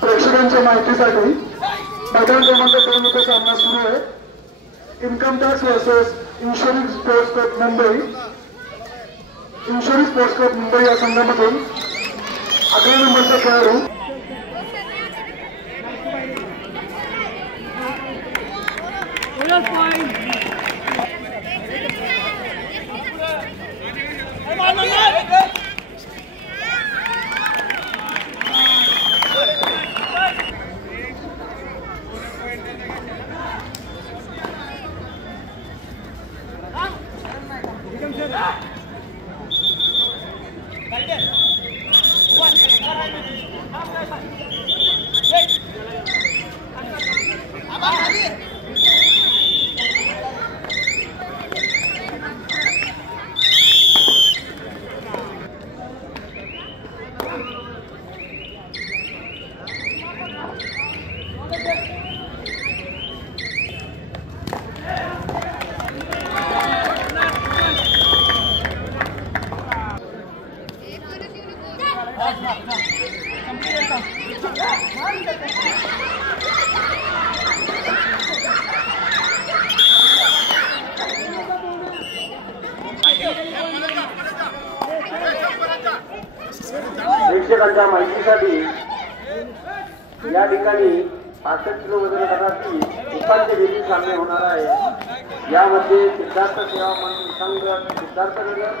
प्रेक्षकांच्या माहितीसाठी मैदान क्रमांक 2 मध्ये सामना सुरू आहे। Income tax versus insurance sports club Mumbai. Insurance sports club Mumbai या संघामधून 11 नंबरचा खेळाडू प्रेक्षकांच्या माहितीसाठी या ठिकाणी 65 किलो वजन गटातील उपांत्य फेरी सामने होणार आहे। यामध्ये सिद्धार्थ सेवा संघ सिद्धार्थनगर,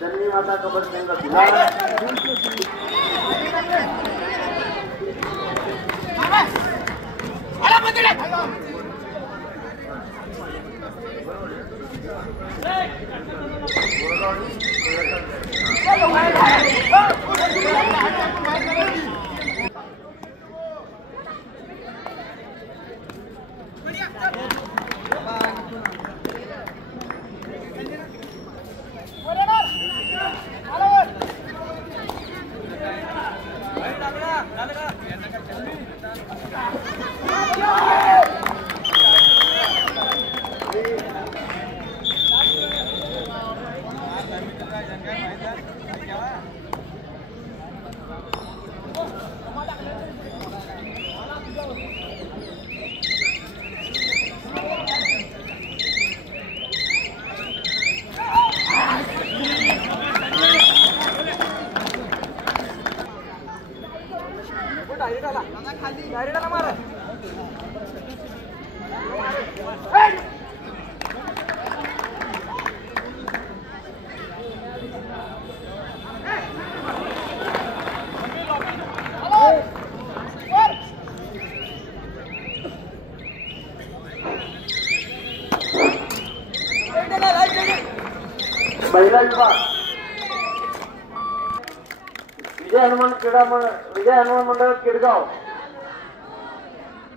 जन्मी माता कबड्डी संघ बिहार, महिला विभाग विजय हनुमान मंडळ केडगाव,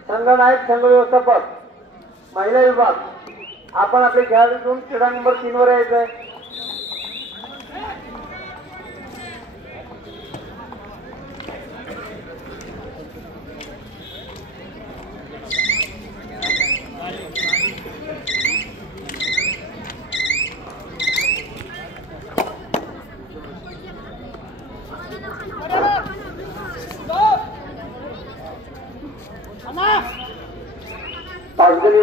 संघ नायक, संघ व्यवस्थापक, महिला विभाग। आपण आपले खेळाडू घेऊन क्रीडा नंबर 3 वर यायचं आहे। पाचगणी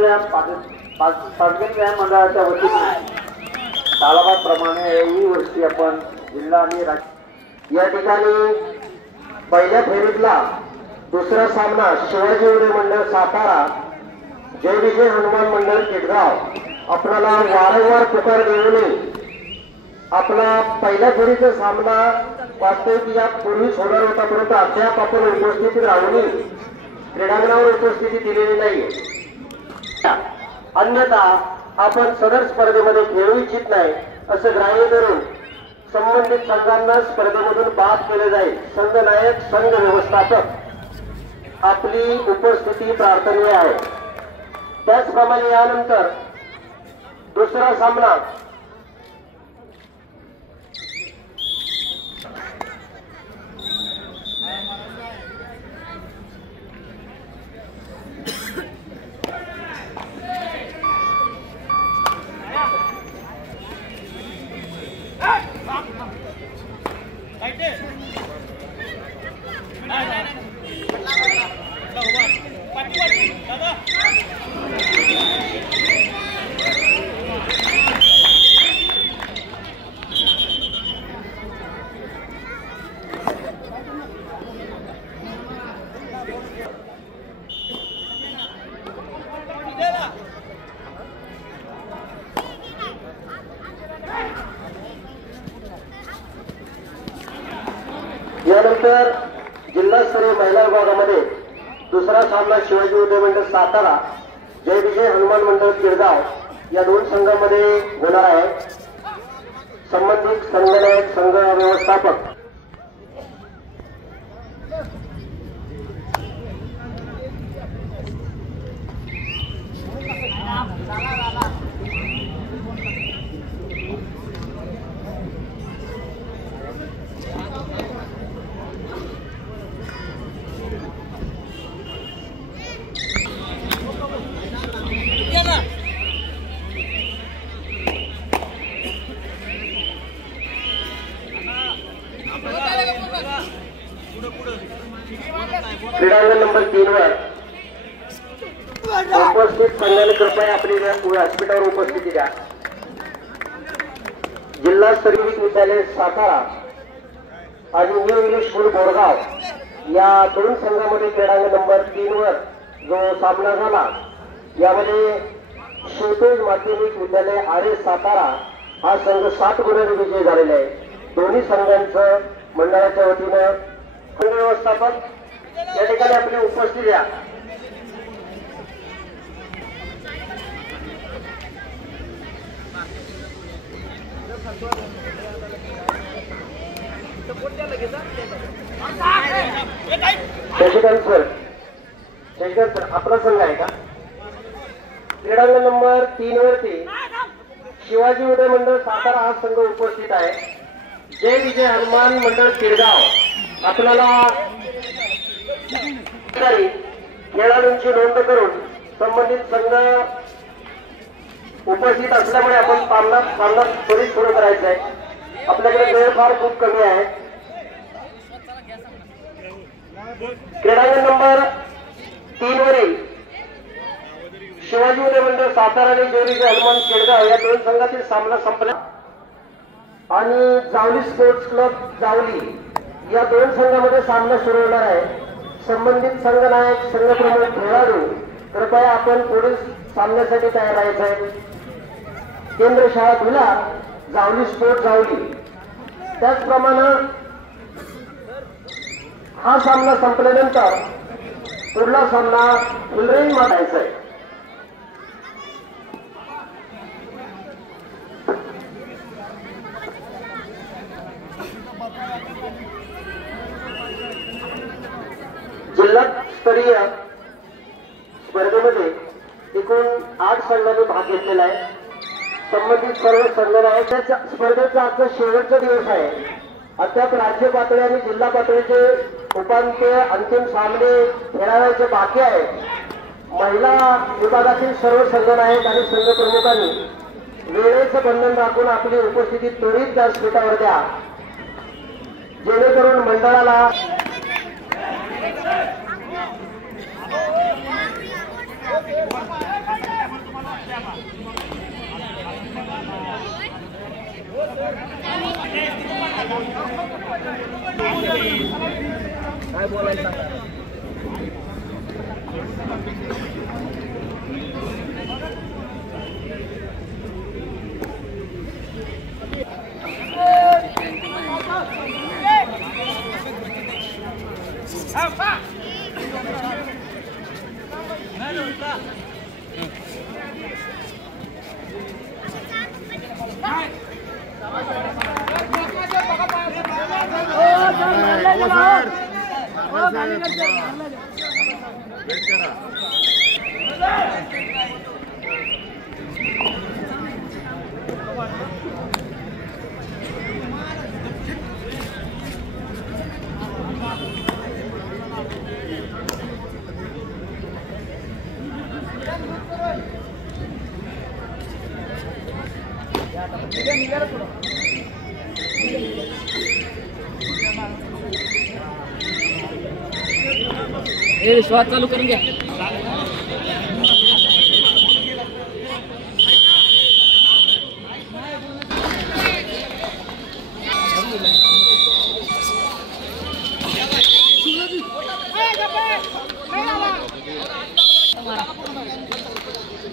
व्यायाम मंडळाच्या वतीने तालाबाद प्रमाणे ही वर्षी आपण जिल्हा आणि राज्य या ठिकाणी पहिल्या फेरीतला दुसरा सामना शिवाजी उडे मंडळ सातारा, जय विजय हनुमान मंडळ केडगाव आपल्याला वारंवार पुकार देऊन आपला पहिल्या फेरीचा सामना वास्तविक यापूर्वीच होणार होता, परंतु अद्याप आपण उपस्थितीत राहून क्रीडांगणावर उपस्थिती दिलेली नाही। अन्यथा आपण सदर स्पर्धेमध्ये खेळू इच्छित नाही असं ग्राह्य धरून संबंधित संघांना स्पर्धेमधून बाद केले जाईल। संघ नायक, संघ व्यवस्थापक आपली उपस्थिती प्रार्थनीय आहे। त्याचप्रमाणे यानंतर दुसरा सामना त्यानंतर जिल्हास्तरीय महिला विभागामध्ये दुसरा सामना शिवाजी उदय मंडळ सातारा जय विजय हनुमान मंडळ किरगाव या दोन संघांमध्ये होणार आहे। संबंधित संघनायक संघ व्यवस्थापक क्रीडांगण नंबर 3 वर उपस्थित संघाने कृपया आपली व्यासपीठावर उपस्थिती द्या। जिल्हा स्तरीय विद्यालय सातारा आणि न्यू इंग्लिश स्कूल बोरगाव या दोन संघांमध्ये क्रीडांगण नंबर 3 वर जो सामना झाला यामध्ये शिवतेज माध्यमिक विद्यालय आरे सातारा हा संघ 7 गुणांनी विजयी झालेला आहे। दोन्ही संघांचं मंडळाच्या वतीनं संघ व्यवस्थापक या ठिकाणी आपली उपस्थिती द्या। शशिकांत सर आपला संघ आहे का? क्रीडांगण नंबर 3 वरती शिवाजी उदय मंडळ सातारा हा संघ उपस्थित आहे। जय विजय हनुमान मंडळ किरगाव आपल्याला खेळाडूंची नोंद करून संबंधित संघ उपस्थित असल्यामुळे आपण सामना त्वरित सुरू करायचा आहे। आपल्याकडे वेळ फार खूप कमी आहे। क्रीडांगण नंबर 3 वरील शिवाजी उदय मंडळ सातारा आणि जय विजय हनुमान केडगाव या दोन संघातील सामना संपला आणि जावली स्पोर्ट्स क्लब जावली या दोन संघांमध्ये सामना सुरू होणार आहे। संबंधित संघनायक संघप्रमुख खेळाडू कृपया आपण पुढील सामन्यासाठी तयार राहायचं आहे। केंद्र शाळा धुला जावली स्पोर्ट्स जावली। त्याचप्रमाणे हा सामना संपल्यानंतर पुढला सामना फुलरेंज मारायचा आहे। जिल्हास्तरीय स्पर्धेमध्ये एकूण 8 संघांनी भाग घेतलेला आहे। संबंधित सर्व संघनायकांच्या स्पर्धेचा आजचा शेवटचा दिवस आहे। अद्याप राज्य पातळी आणि जिल्हा पातळीचे उपांत्य अंतिम सामने खेळायचे बाकी आहेत। महिला विभागातील सर्व संघनायक आणि संघ प्रमुखांनी वेळेचं बंधन राखून आपली उपस्थिती त्वरित व्यासपीठावर द्या जेणेकरून मंडळाला काय बोलायचं श्वास चालू करून घ्या।